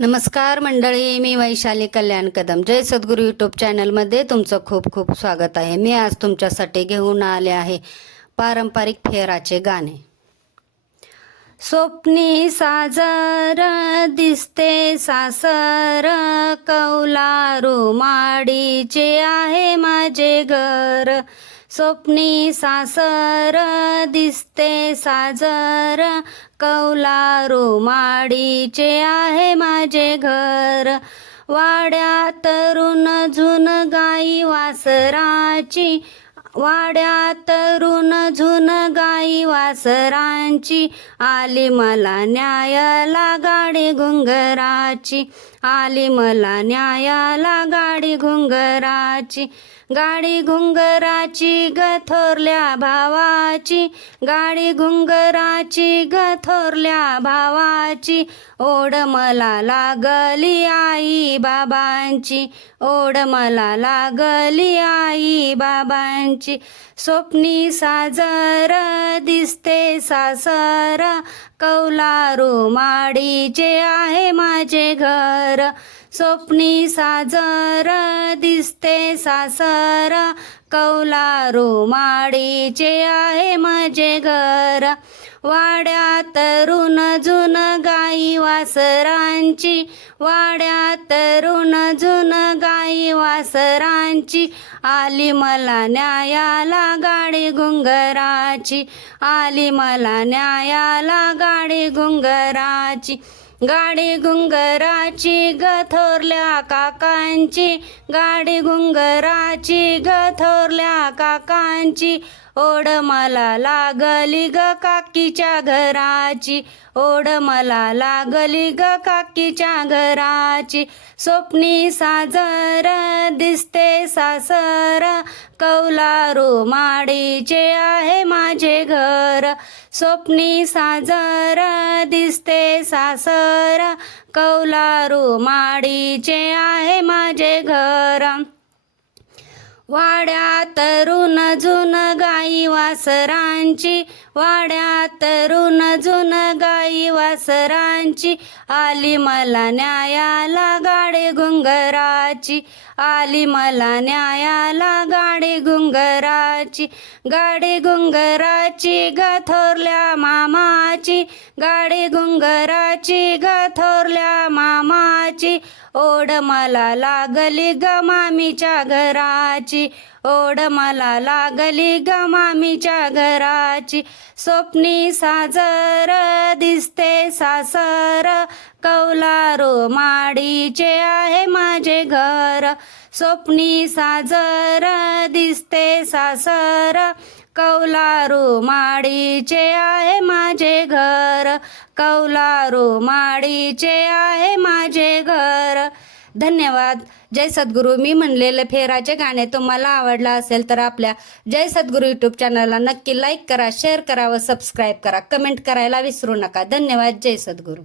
नमस्कार मंडळी मी वैशाली कल्याण कदम. जय सद्गुरू यूट्यूब चॅनलमध्ये तुमचं खूप खूप स्वागत आहे. मी आज तुमच्यासाठी घेऊन आले आहे पारंपरिक फेराचे गाणे. स्वप्नी साजर दिसते सासर कौलारू माडीचे आहे माझे घर. स्वप्नी सासर दिसते साजर कौलारू माडीचे आहे माझे घर. वाड्या तरुण झुन गाई वासराची वाड्या तरुण झुन गाई वासरांची आली मला न्यायाला गाडी घुंगराची. आली मला न्यायाला गाडी घुंगराची गाडी घुंगराची गथोरल्या भावाची गाडी घुंगराची गथोरल्या भावाची ओढ मला लागली आई बाबांची ओढ मला लागली आई बाबांची स्वप्नी साजर दिसते सासर कौलारू माडीचे आहे माझे घर. स्वप्नी साजर दिसते सासर कौलारू माडीचे आहे माझे घर. वाड्यात तरुण जुन गाई वासरांची वाड्यात तरुण जुन गाई वासरांची आली मला न्यायाला गाडी घुंगराची आली मला न्यायाला गाडी घुंगराची. गाडी घुंगराची गथोरल्या काकांची. गाडी घुंगराची गथोरल्या काकांची. ओढ मला लागली ग काकीच्या घराची. ओढ मला लागली ग काकीच्या घराची. स्वप्नी साजर दिसते सासर. कौलारू माडीचे आहे माझे घर. स्वप्नी साजर दिसते सासर. कौलारू माडीचे आहे माझे घर. वाड्या तरुण जुन गाई वासरांची वाड्या तरुण जुन गाई वासरांची आली मला न्यायाला गाडी घुंगराची आली मला न्यायाला गाडी घुंगराची गाडी घुंगराची गथोरल्या मामाची गाडी घुंगराची गथोरल्या ओढ मला लागली ग मामीच्या घराची. ओढ मला लागली ग मामीच्या घराची. स्वप्नी साजर दिसते सासर. कौलारो माडीचे आहे माझे घर. स्वप्नी साजर दिसते सासर. कौलारू माडीचे आहे माझे घर. कौलारू माडीचे आहे माझे घर. धन्यवाद. जय सद्गुरू. मी म्हणलेले फेराचे गाणे तुम्हाला आवडला असेल तर आपल्या जय सद्गुरू यूट्यूब चॅनलला नक्की लाईक करा शेअर करा व सबस्क्राईब करा. कमेंट करायला विसरू नका. धन्यवाद. जय सद्गुरू.